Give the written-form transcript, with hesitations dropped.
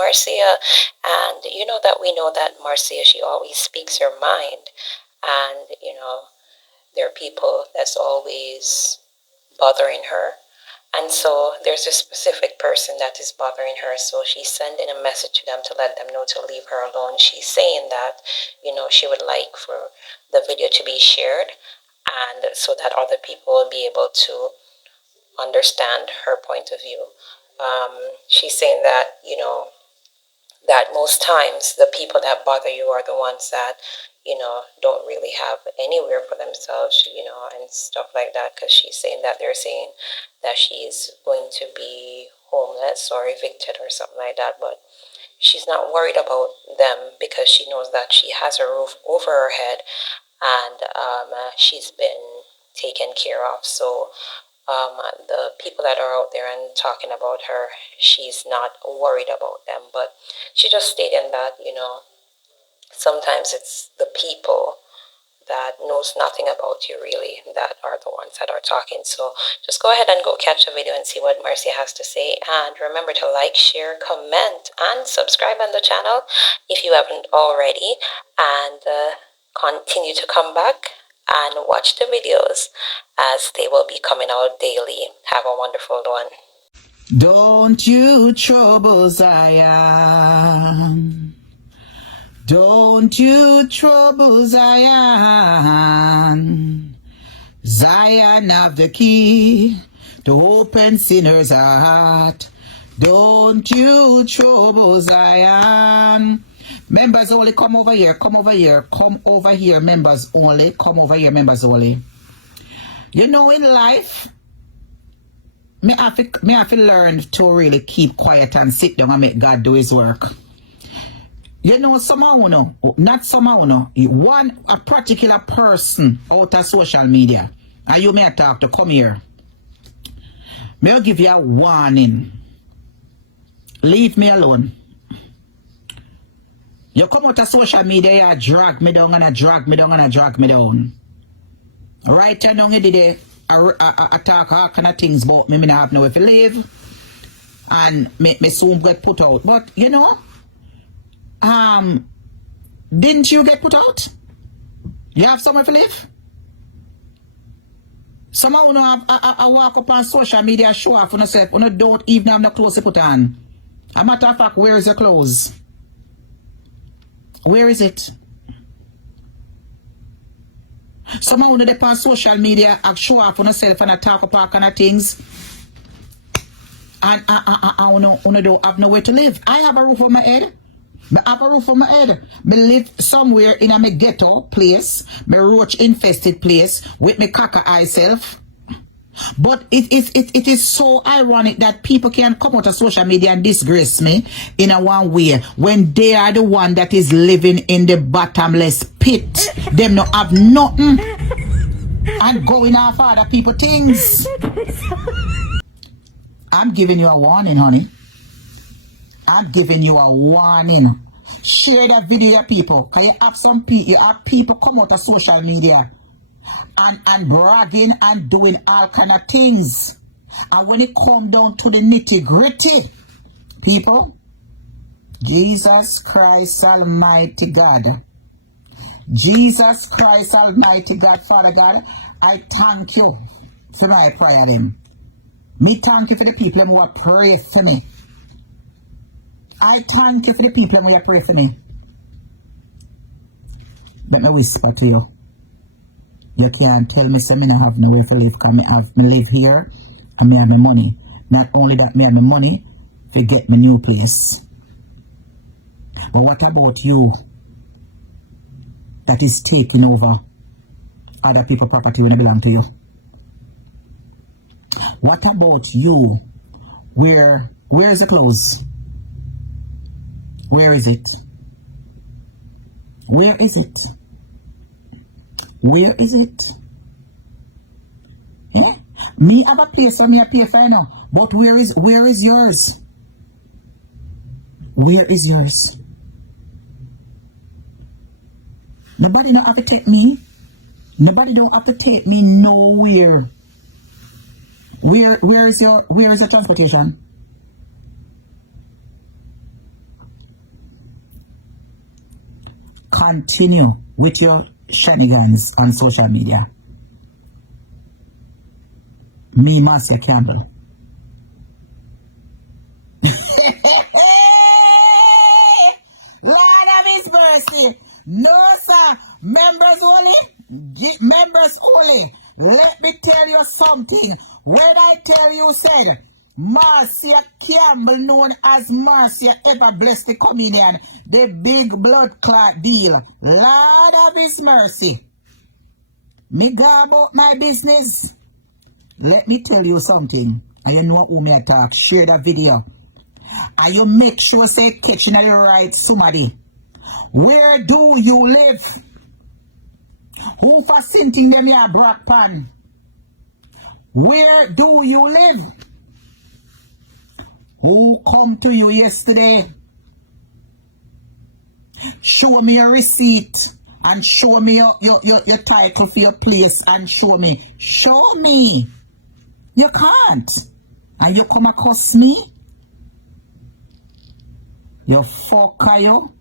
Marcia. And you know that we know that Marcia, she always speaks her mind. And, there are people that's always bothering her. And so there's a specific person that is bothering her. So she's sending a message to them to let them know to leave her alone. She's saying that, she would like for the video to be shared and so that other people will be able to understand her point of view. She's saying that, that most times the people that bother you are the ones that, don't really have anywhere for themselves, and stuff like that. Because she's saying that they're saying that she's going to be homeless or evicted or something like that. But she's not worried about them because she knows that she has a roof over her head and she's been taken care of. So the people that are out there and talking about her, she's not worried about them. But she just stating that, sometimes it's the people that knows nothing about you really that are the ones that are talking. So just go ahead and go catch the video and see what Marcia has to say. And remember to like, share, comment, and subscribe on the channel if you haven't already. And continue to come back and watch the videos as they will be coming out daily. Have a wonderful one. Don't you trouble Zion. Don't you trouble Zion. Zion have the key to open sinners' heart. Don't you trouble Zion. Members only, come over here, come over here, come over here, members only, come over here, members only. In life, me have to learn to really keep quiet and sit down and make God do his work. Somehow, not somehow, a particular person out of social media, and you may talk to, come here. May I give you a warning. Leave me alone. You come out of social media, you drag me down and drag me down and drag me down. Right now, you did I talk all kind of things about me, not have nowhere to live. And me soon get put out. But, didn't you get put out? You have somewhere to live? Somehow, I walk up on social media, show off on yourself, and don't even have no clothes to put on. A matter of fact, where is your clothes? Where is it? Somehow when they on social media, I show off on yourself and I talk about kind of things. And I don't have nowhere to live. I have a roof on my head. I have a roof on my head. I live somewhere in a ghetto place, my roach infested place with my caca eye self. But it is so ironic that people can come out of social media and disgrace me in a one way when they are the one that is living in the bottomless pit. Them not have nothing and going off other people things. I'm giving you a warning, honey. I'm giving you a warning. Share that video, people. Because you have people come out of social media and bragging and doing all kind of things. And when it come down to the nitty-gritty, people, Jesus Christ Almighty God, Jesus Christ Almighty God, Father God, I thank you for my prayer them. Me thank you for the people who are praying for me. I thank you for the people who are praying for me. Let me whisper to you. You can't tell me say me I have nowhere to live because me live here and me have my money. Not only that, me have my money to get my new place. But what about you that is taking over other people's property when it belong to you? What about you? Where is the clothes? Where is it? Where is it? Where is it? Yeah? Me have a place for me a pay for now. But where is yours? Where is yours? Nobody don't have to take me. Nobody don't have to take me nowhere. Where is your transportation? continue with your shenanigans on social media. Me, Marcia Campbell. Lord of His mercy. No, sir. Members only. Members only. Let me tell you something. When I tell you, said, Marcia Campbell, known as Marcia Evabless, the comedian, the big blood clot deal. Lord of His mercy. Me go about my business. Let me tell you something. And you know who me talk. Share the video. And you make sure say catching the right somebody. Where do you live? Who for sinting them your black pan? Where do you live? Who come to you yesterday? Show me your receipt and show me your title for your place and show me. Show me. You can't. And you come across me? You fucker you.